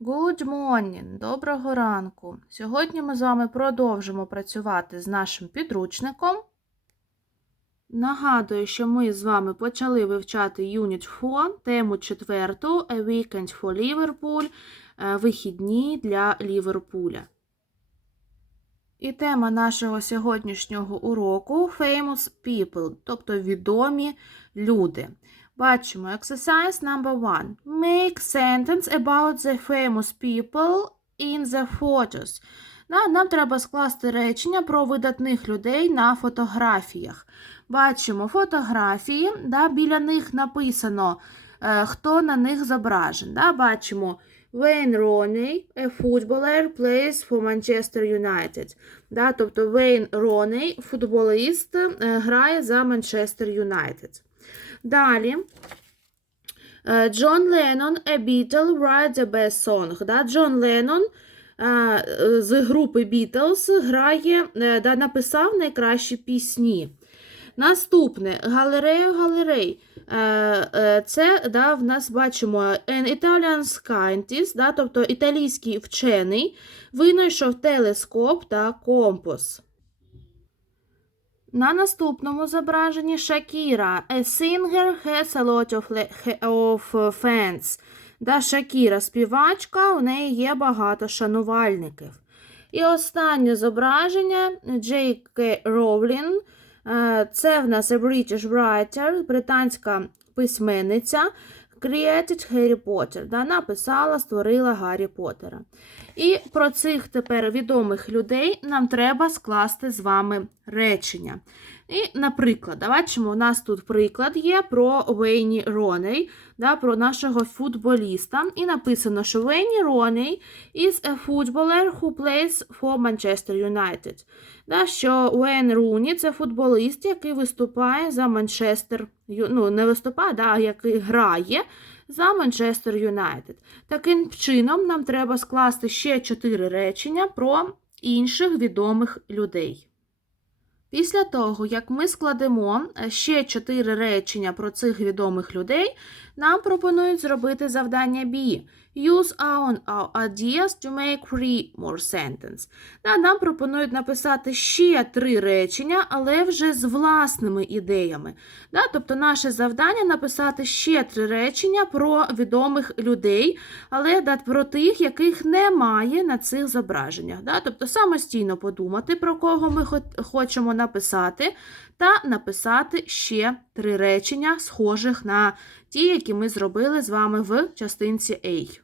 Good morning, доброго ранку. Сьогодні ми з вами продовжимо працювати з нашим підручником. Нагадую, що ми з вами почали вивчати Unit 4, тему четверту A Weekend for Liverpool, е, вихідні для Ліверпуля. І тема нашого сьогоднішнього уроку Famous People, тобто відомі люди. Бачимо exercise number one. Make sentence about the famous people in the photos. Нам треба скласти речення про видатних людей на фотографіях. Бачимо фотографії, да, біля них написано, е, хто на них зображен. Да, бачимо Wayne Rooney, a footballer, plays for Manchester United. Да, тобто Вейн Роней, футболіст, е, грає за Манчестер Юнайтед. Далі. Е, Джон Леннон, a Beatle, write the best song. Да? Джон Леннон е, з групи Beatles грає, е, да, написав найкращі пісні. Наступне галерею галерей. Це да, в нас бачимо an Italian scientist, да, тобто італійський вчений, винайшов телескоп та компас. На наступному зображенні Шакіра. A singer has a lot of, fans. Да, Шакіра співачка, у неї є багато шанувальників. І останнє зображення Джейк Роулін. Е, Це в нас a British writer, британська письменниця. Created Harry Potter. Да, написала, створила Гаррі Поттера. І про цих тепер відомих людей нам треба скласти з вами речення. І, наприклад, бачимо, у нас тут приклад є про Вейні Роней, да, про нашого футболіста. І написано, що Вейні Роней is a footballer who plays for Manchester United. Да, що Уейн Руні це футболіст, який виступає за Манчестер, ну, не виступає, да, а який грає за Манчестер Юнайтед. Таким чином, нам треба скласти ще чотири речення про інших відомих людей. Після того, як ми складемо е, ще чотири речення про цих відомих людей, нам пропонують зробити завдання B. Use our ideas to make three more sentence. Да, Нам пропонують написати ще три речення, але вже з власними ідеями. Да, тобто наше завдання написати ще три речення про відомих людей, але да, про тих, яких немає на цих зображеннях. Да? Тобто самостійно подумати, про кого ми хо- хочемо написати, та написати ще три речення, схожих на ті, які ми зробили з вами в частинці A.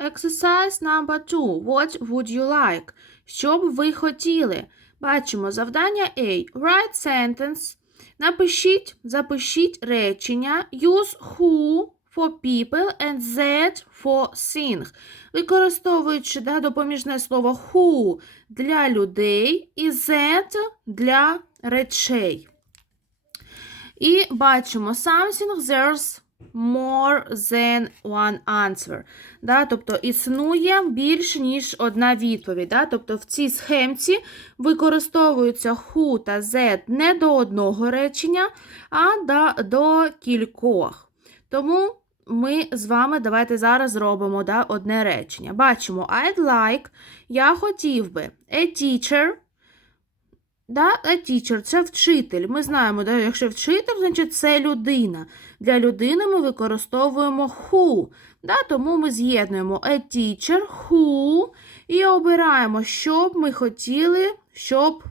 Exercise number two. What would you like? Що б ви хотіли? Бачимо завдання A. Write sentence. Напишіть, запишіть речення. Use who for people and that for thing. Використовуючи да, допоміжне слово who для людей і that для речей. І бачимо something there's more than one answer. Да, тобто існує більш ніж одна відповідь. Да? Тобто в цій схемці використовуються who та that не до одного речення, а до, до кількох. Тому ми з вами давайте зараз зробимо да, одне речення. Бачимо I'd like, я хотів би, a teacher. Да, a teacher – це вчитель. Ми знаємо, да, якщо вчитель, значить це людина. Для людини ми використовуємо who. Да, тому ми з'єднуємо a teacher, who і обираємо, що б ми хотіли, щоб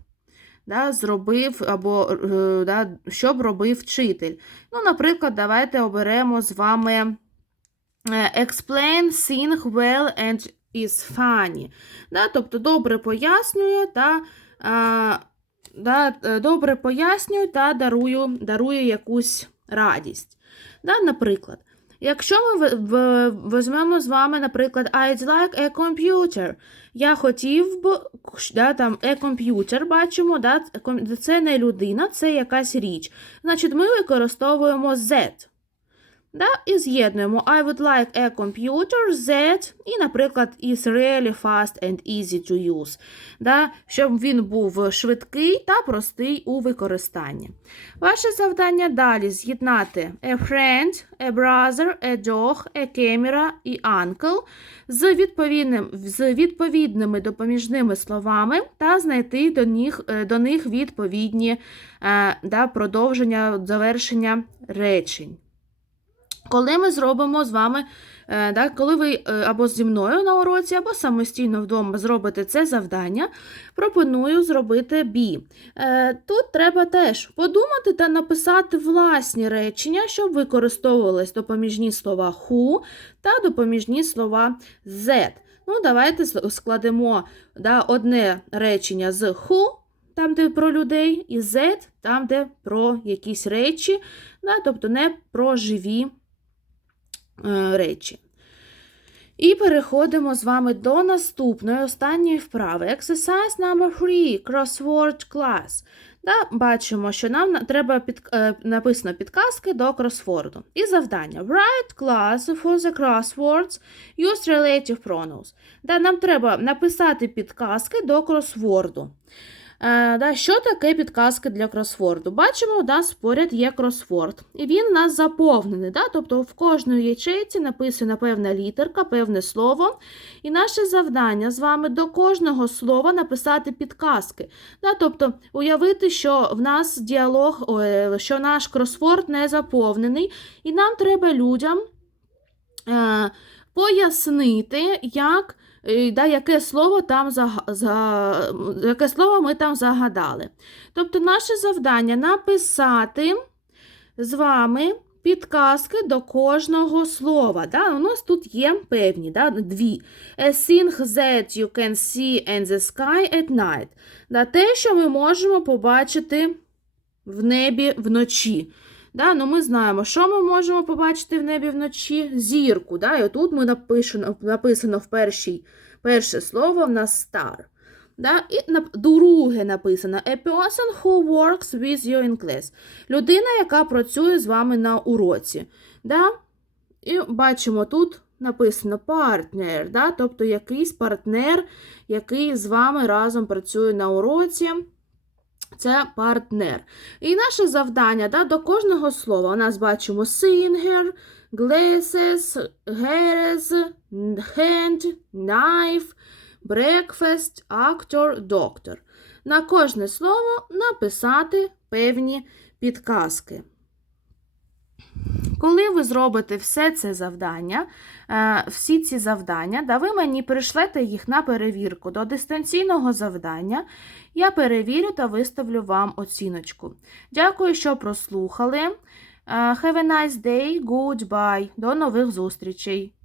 да, зробив або е, да, щоб робив вчитель. Ну, наприклад, давайте оберемо з вами е, explain, sing well and is funny. Да, тобто добре пояснює та а, да, е, добре пояснюю та дарую, дарую якусь радість. Да, наприклад, якщо ми візьмемо з вами, наприклад, I'd like a computer. Я хотів б, да, там, a computer, бачимо, да, це не людина, це якась річ. Значить, ми використовуємо that. Да? І з'єднуємо I would like a computer that, і, наприклад, is really fast and easy to use. Да? Щоб він був швидкий та простий у використанні. Ваше завдання далі з'єднати a friend, a brother, a dog, a camera і uncle з, відповідним, з відповідними допоміжними словами та знайти до них, до них відповідні е, да, продовження, завершення речень. Коли ми зробимо з вами, е, да, коли ви е, або зі мною на уроці, або самостійно вдома зробите це завдання, пропоную зробити бі. Е, Тут треба теж подумати та написати власні речення, щоб використовувались допоміжні слова who та допоміжні слова that. Ну, давайте складемо да, одне речення з who, там, де про людей, і that, там, де про якісь речі, да, тобто не про живі е, речі. І переходимо з вами до наступної останньої вправи. Exercise number 3. Crossword class. Да, бачимо, що нам треба під, е, написано підказки до кросворду. І завдання. Write class for the crosswords. Use relative pronouns. Да, нам треба написати підказки до кросворду. Е, да, що таке підказки для кросворду? Бачимо, у нас поряд є кросворд, і він у нас заповнений. Да? Тобто в кожної ячейці написана певна літерка, певне слово. І наше завдання з вами до кожного слова написати підказки. Да? Тобто уявити, що в нас діалог, ой, що наш кросворд не заповнений, і нам треба людям е, пояснити, як. Е, Да, яке слово там за, за, яке слово ми там загадали. Тобто, наше завдання написати з вами підказки до кожного слова. Да? У нас тут є певні да, дві. A thing that you can see in the sky at night. Да, те, що ми можемо побачити в небі вночі. Да, ну ми знаємо, що ми можемо побачити в небі вночі? Зірку. Да? І отут ми напишено, написано в першій, перше слово в нас star. Да? І на, друге написано A person who works with you in class. Людина, яка працює з вами на уроці. Да? І бачимо тут написано партнер, да? тобто якийсь партнер, який з вами разом працює на уроці. Це партнер. І наше завдання да, до кожного слова. У нас бачимо singer, glasses, hairs, hand, knife, breakfast, actor, doctor. На кожне слово написати певні підказки. Коли ви зробите все це завдання, е, всі ці завдання, да ви мені прийшлете їх на перевірку до дистанційного завдання, я перевірю та виставлю вам оціночку. Дякую, що прослухали. Е, Have a nice day, goodbye. До нових зустрічей!